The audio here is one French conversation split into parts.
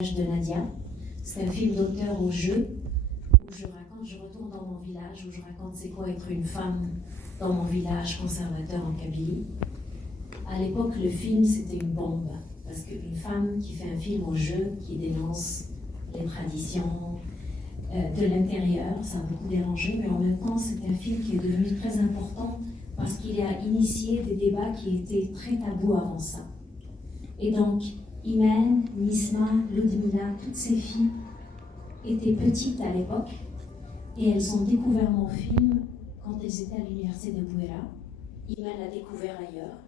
De Nadia. C'est un film d'auteur au jeu où je retourne dans mon village, où je raconte c'est quoi être une femme dans mon village conservateur en Kabylie. À l'époque, le film c'était une bombe parce qu'une femme qui fait un film au jeu, qui dénonce les traditions de l'intérieur, ça a beaucoup dérangé, mais en même temps c'est un film qui est devenu très important parce qu'il a initié des débats qui étaient très tabous avant ça. Et donc, Imen, Nisma, Ludmila, toutes ces filles étaient petites à l'époque et elles ont découvert mon film quand elles étaient à l'université de Bouera. Imen l'a découvert ailleurs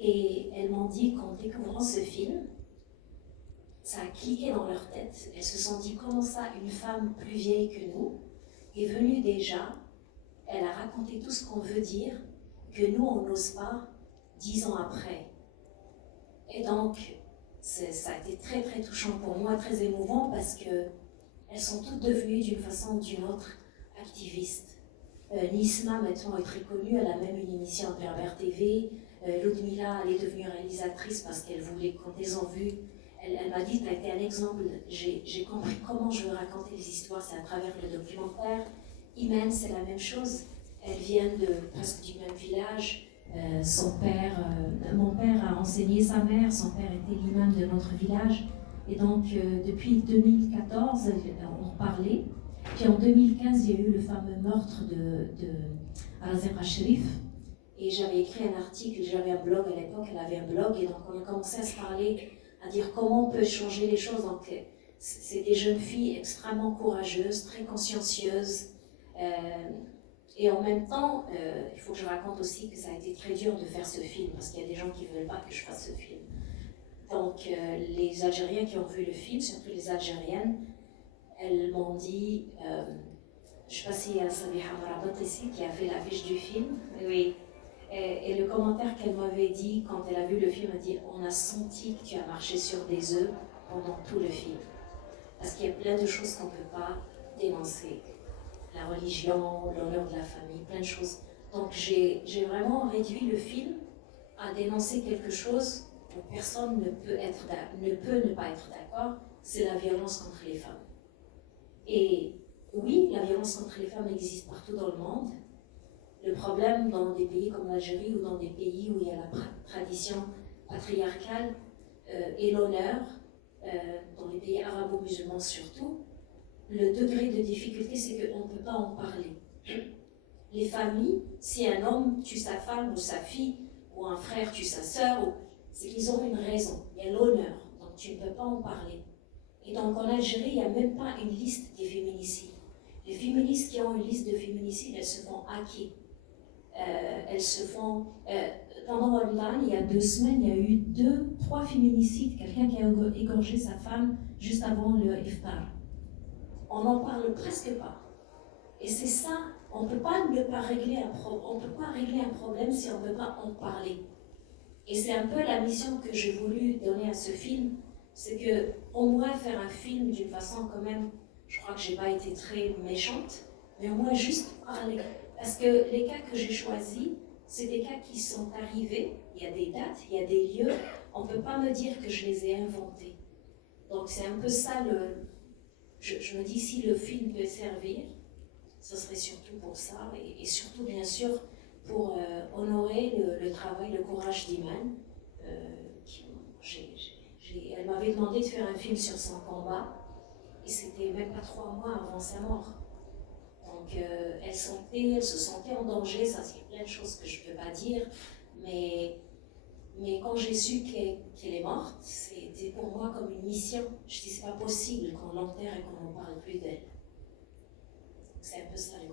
et elles m'ont dit qu'en découvrant ce film, ça a cliqué dans leur tête. Elles se sont dit comment ça, une femme plus vieille que nous est venue déjà, elle a raconté tout ce qu'on veut dire, que nous on n'ose pas 10 ans après. Et donc, ça a été très très touchant pour moi, très émouvant parce qu'elles sont toutes devenues d'une façon ou d'une autre activistes. Nisma maintenant est très connue, elle a même une émission de Berbère TV. Ludmila, elle est devenue réalisatrice parce qu'elle voulait, quand elles ont vu, elle m'a dit, tu as été un exemple, j'ai compris comment je veux raconter les histoires, c'est à travers le documentaire. Imen, c'est la même chose, elles viennent presque du même village. Mon père a enseigné sa mère, son père était l'imam de notre village. Et donc, depuis 2014, on parlait. Puis en 2015, il y a eu le fameux meurtre de Razera Sherif. Et j'avais écrit un article, j'avais un blog à l'époque, elle avait un blog. Et donc, on a commencé à se parler, à dire comment on peut changer les choses. Donc, c'est des jeunes filles extrêmement courageuses, très consciencieuses. Et en même temps, il faut que je raconte aussi que ça a été très dur de faire ce film, parce qu'il y a des gens qui ne veulent pas que je fasse ce film. Donc, les Algériens qui ont vu le film, surtout les Algériennes, elles m'ont dit, je ne sais pas s'il y a Sabiha Marabat ici qui a fait l'affiche du film, oui. Et le commentaire qu'elle m'avait dit quand elle a vu le film, elle a dit « On a senti que tu as marché sur des œufs pendant tout le film. » Parce qu'il y a plein de choses qu'on ne peut pas dénoncer. La religion, l'honneur de la famille, plein de choses. Donc j'ai vraiment réduit le film à dénoncer quelque chose où personne ne peut ne pas être d'accord, c'est la violence contre les femmes. Et oui, la violence contre les femmes existe partout dans le monde. Le problème dans des pays comme l'Algérie ou dans des pays où il y a la tradition patriarcale et l'honneur, dans les pays arabo-musulmans surtout, le degré de difficulté, c'est qu'on ne peut pas en parler. Les familles, si un homme tue sa femme ou sa fille, ou un frère tue sa sœur, c'est qu'ils ont une raison, il y a l'honneur, donc tu ne peux pas en parler. Et donc en Algérie, il n'y a même pas une liste des féminicides. Les féministes qui ont une liste de féminicides, elles se font hacker. Elles se font... pendant Ramadan, il y a 2 semaines, il y a eu 3 féminicides, quelqu'un qui a égorgé sa femme juste avant le iftar. On n'en parle presque pas. Et c'est ça, on ne peut pas régler un problème si on ne peut pas en parler. Et c'est un peu la mission que j'ai voulu donner à ce film, c'est qu'au moins faire un film d'une façon quand même, je crois que je n'ai pas été très méchante, mais au moins juste parler. Parce que les cas que j'ai choisis, c'est des cas qui sont arrivés, il y a des dates, il y a des lieux, on ne peut pas me dire que je les ai inventés. Donc c'est un peu ça je me dis, si le film peut servir, ce serait surtout pour ça, et surtout, bien sûr, pour honorer le travail, le courage d'Iman. Elle m'avait demandé de faire un film sur son combat, et c'était même pas 3 mois avant sa mort. Donc, elle se sentait en danger, ça c'est plein de choses que je ne peux pas dire, mais quand j'ai su qu'elle est morte, c'était pour moi comme une mission. Je dis, c'est pas possible qu'on l'enterre et qu'on n'en parle plus d'elle. C'est un peu ça le